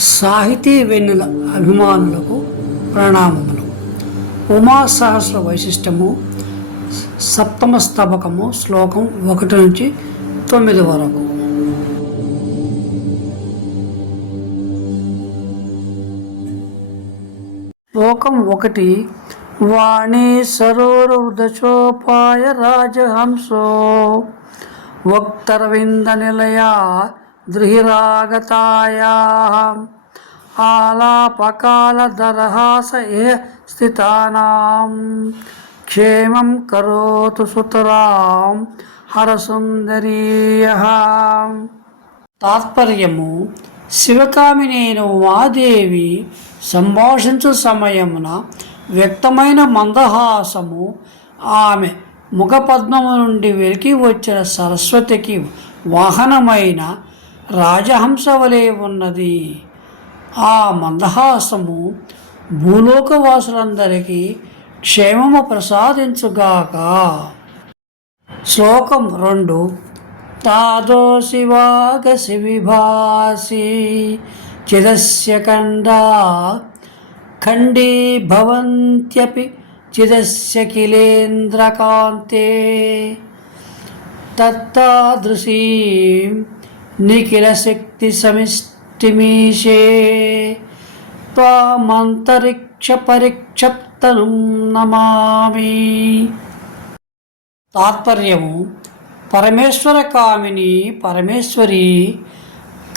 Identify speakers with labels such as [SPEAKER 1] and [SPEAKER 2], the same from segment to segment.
[SPEAKER 1] సాహితీ వెన్నెల అభిమానులకు ప్రణామములు. ఉమా సహస్ర వైశిష్టము సప్తమ స్తబకము శ్లోకం ఒకటి నుంచి తొమ్మిది వరకు. శ్లోకం ఒకటి వాణి సరోరుదశోపాయ రాజహంసో వక్తరవింద నిలయా దృహిరాగతాయా ఆలాపకాలధరహాస ఏ స్థితానాం? క్షేమం కరోతు సుతరాం హరసుందరీయ. తాత్పర్యము శివకామినేను మాదేవి సంభాషించు సమయమున వ్యక్తమైన మందహాసము ఆమె ముఖపద్మము నుండి వెలికి వచ్చిన సరస్వతికి వాహనమైన రాజహంస వలె ఉన్నది. ఆ మందహాసము భూలోకవాసులందరికీ క్షేమము ప్రసాదించుగాక. శ్లోకం రెండు. తాదోసి వాగసి విభాసి చిదస్య కండా ఖండీ భవంత్యపి చిదస్య కిలేంద్రకాంతే తత్తాదృశీం నిఖిల శక్తి సమిష్టిమీశే త్వామంతరిక్ష పరిక్షప్తను నమామి. తాత్పర్యము పరమేశ్వర కామిని పరమేశ్వరి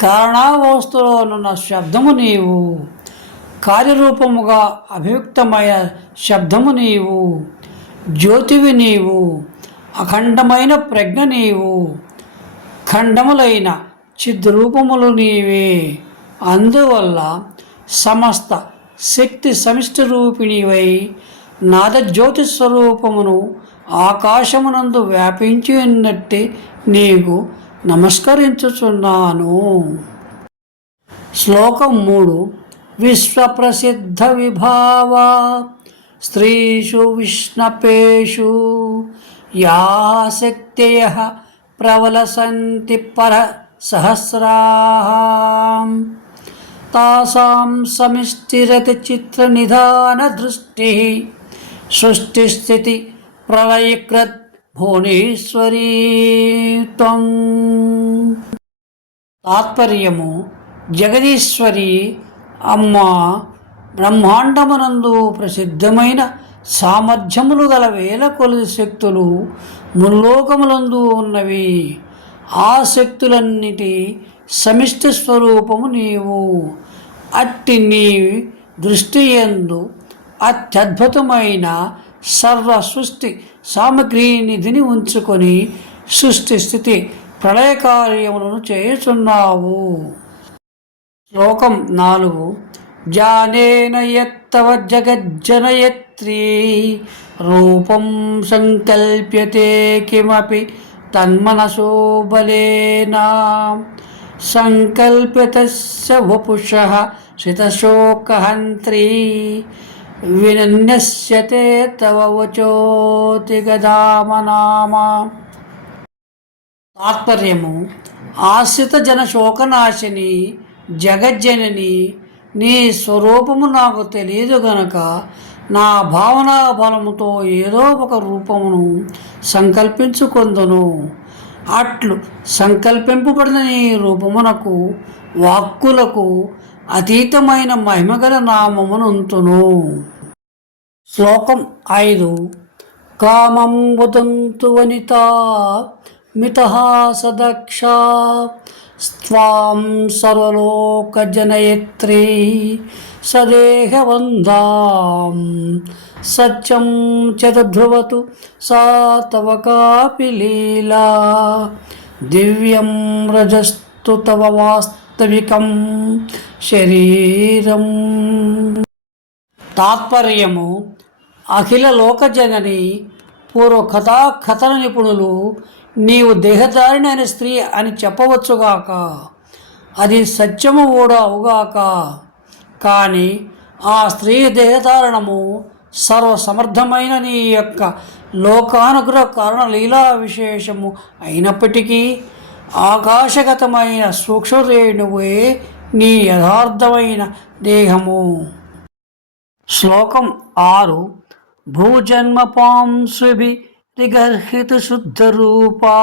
[SPEAKER 1] కారణావస్తులోనున్న శబ్దము నీవు కార్యరూపముగా అభివ్యక్తమైన శబ్దము నీవు జ్యోతివి నీవు అఖండమైన ప్రజ్ఞ నీవు ఖండములైన చిద్రూపములు నీవే అందువల్ల సమస్త శక్తి సమిష్టి రూపిణివై నాదజ్యోతి స్వరూపమును ఆకాశమునందు వ్యాపించి ఉన్నట్టే నీకు నమస్కరించుచున్నాను. శ్లోకం మూడు. విశ్వప్రసిద్ధ విభావ. స్త్రీషు విష్ణపేషు. యా శక్తయ ప్రవలసంతి పర. సహస్రా తాసాం సమిష్టిరతి చిత్ర నిధాన దృష్టి సృష్టిస్థితి ప్రళయకృత్ భువనేశ్వరీ త్వం తాత్పర్యము జగదీశ్వరి అమ్మ బ్రహ్మాండమునందు ప్రసిద్ధమైన సామర్థ్యములు గల వేల కొలది శక్తులు ముల్లోకములందు ఉన్నవి. ఆ శక్తులన్నిటి సమిష్టి స్వరూపము నీవు. అట్టి నీ దృష్టి ఎందు అత్యద్భుతమైన సర్వ సృష్టి సామగ్రి నిధిని ఉంచుకొని సృష్టి స్థితి ప్రళయ కార్యములను శ్లోకం నాలుగు. జానేన యత్తవ జగజ్జనయత్రీ రూపం సంకల్ప్యతే కిమపి తన్మనసో బలేనా సంకల్ప్యతస్య వపుషः శితశోకహంత్రీ వినన్యస్యతే తవ వచోతి గదామనామా తాత్పర్యము ఆశ్రిత జన శోకనాశిని జగజ్జనని నీ స్వరూపము నాకు తెలియదు గనక నా భావనా బలముతో ఏదో ఒక రూపమును సంకల్పించుకొందును. అట్లు సంకల్పింపబడిన నీ రూపమునకు వాక్కులకు అతీతమైన మహిమగల నామమును ఉంతును శ్లోకం ఐదు. కామం వదంతు వనిత మితహాసదక్ష స్వాం సర్వలోకజనయత్రీ సదేహవందాం సత్యం చతుర్ధ్రువతు సా తవ కాపి లీలా దివ్యం రజస్తు తవ వాస్తవికం శరీరం తాత్పర్యము అఖిల లోకజనని పూర్వ కథా కథన నిపుణులు నీవు దేహధారిణైన స్త్రీ అని చెప్పవచ్చుగాక అది సత్యము కూడా అవుగాక. కానీ ఆ స్త్రీ దేహధారణము సర్వసమర్థమైన నీ యొక్క లోకానుగ్రహ కారణ లీలా విశేషము అయినప్పటికీ ఆకాశగతమైన సూక్ష్మరేణువే నీ యథార్థమైన దేహము. శ్లోకం ఆరు. భూజన్మ పాంసుభి శుద్ధ రూపా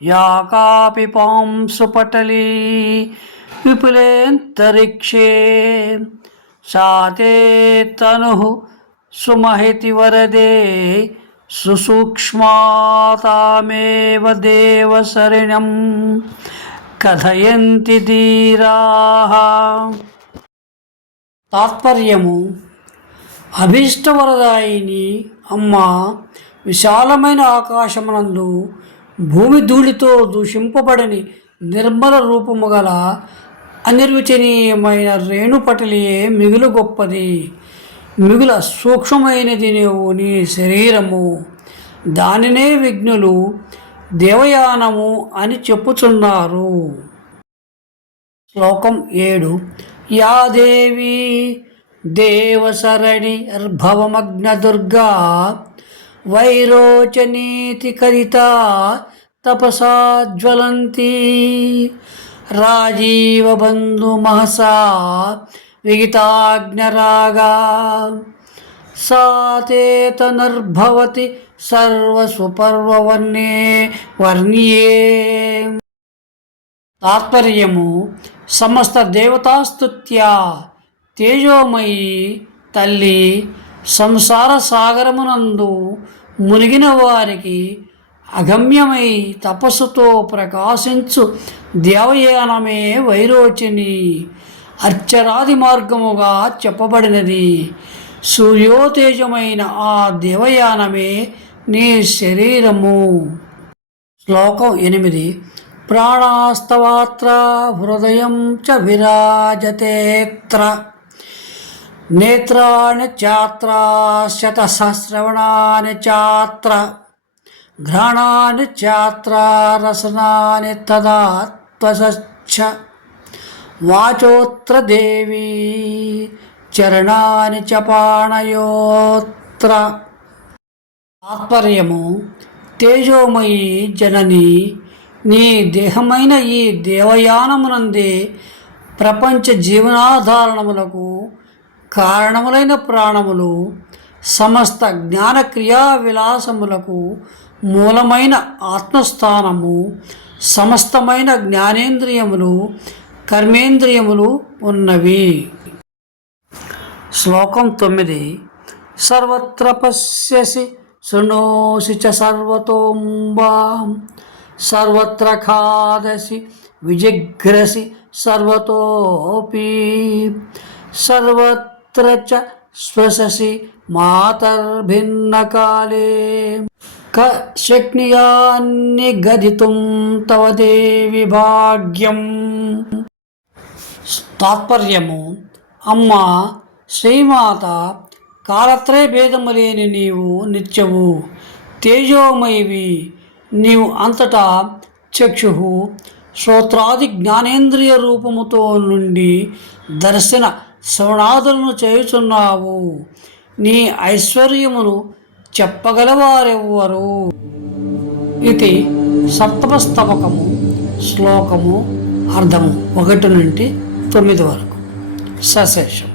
[SPEAKER 1] యా కాపి పాంసు పటలీ విపులేంతరిక్షే సాతే తను సుమహితి వరదే సుసూక్ష్మాతామేవ దేవసరిణం కథయంతి ధీరా తాత్పర్యము అభీష్టవరదాయిని అమ్మ విశాలమైన ఆకాశమునందు భూమి ధూళితో దూషింపబడని నిర్మల రూపము గల అనిర్వచనీయమైన రేణుపటలియే మిగులు గొప్పది. మిగుల సూక్ష్మమైనది నీవు నీ శరీరము. దానినే విఘ్నులు దేవయానము అని చెప్పుచున్నారు. శ్లోకం ఏడు. యా దేవి దుర్గా భవమగ్నదుర్గా వైరోచనీతి కరిత తపసా జ్వలంతి రాజీవబంధు మహసా విగితాగ్నరాగా సాతేతనర్భవతి సర్వస్వపర్వవర్ణే వర్ణియే తాత్పర్యము సమస్త దేవతాస్తుత్యా తేజోమయి తల్లి సంసార సాగరమునందు మునిగిన వారికి అగమ్యమై తపస్సుతో ప్రకాశించు దేవయానమే వైరోచిని అర్చరాది మార్గముగా చెప్పబడినది. సూర్యోతేజమైన ఆ దేవయానమే నీ శరీరము. శ్లోకం ఎనిమిది. ప్రాణాస్తవాత్ర హృదయం చ విరాజతేత్ర నేత్రాణి చాత్ర శతసహస్రవణాని చాత్ర ఘ్రాణాన్ని చాత్ర రసనాని తదాత్వసచ్చ వాచోత్ర దేవి చరణాని చ పాణయోత్ర. తాత్పర్యము తేజోమయీ జనని నీ దేహమైన ఈ దేవయానమునందే ప్రపంచ జీవనాధారణములకు కారణములైన ప్రాణములు సమస్త జ్ఞానక్రియా విలాసములకు మూలమైన ఆత్మస్థానము సమస్తమైన జ్ఞానేంద్రియములు కర్మేంద్రియములు ఉన్నవి. శ్లోకం తొమ్మిది. సర్వత్ర పశ్యసి శృణోసి చ సర్వతోంబాం సర్వత్ర ఖాదసి విజిఘ్రసి సర్వతోపి సర్వత్ర చ మాతర్భిన్నకాలే క శక్నియాన్ని గదితుం తవ దేవి భాగ్యం తాత్పర్యము అమ్మ శ్రీమాత కాలత్రయ భేదము లేని నీవు నిత్యవు తేజోమయివి నీవు అంతటా చక్షు శ్రోత్రాది జ్ఞానేంద్రియ రూపముతో నుండి దర్శన శ్రవణాదులను చేయుచున్నావు. నీ ఐశ్వర్యమును చెప్పగలవారెవ్వరు? ఇది సప్తమస్తవకము శ్లోకము అర్థము ఒకటి నుండి తొమ్మిది వరకు. సశేషం.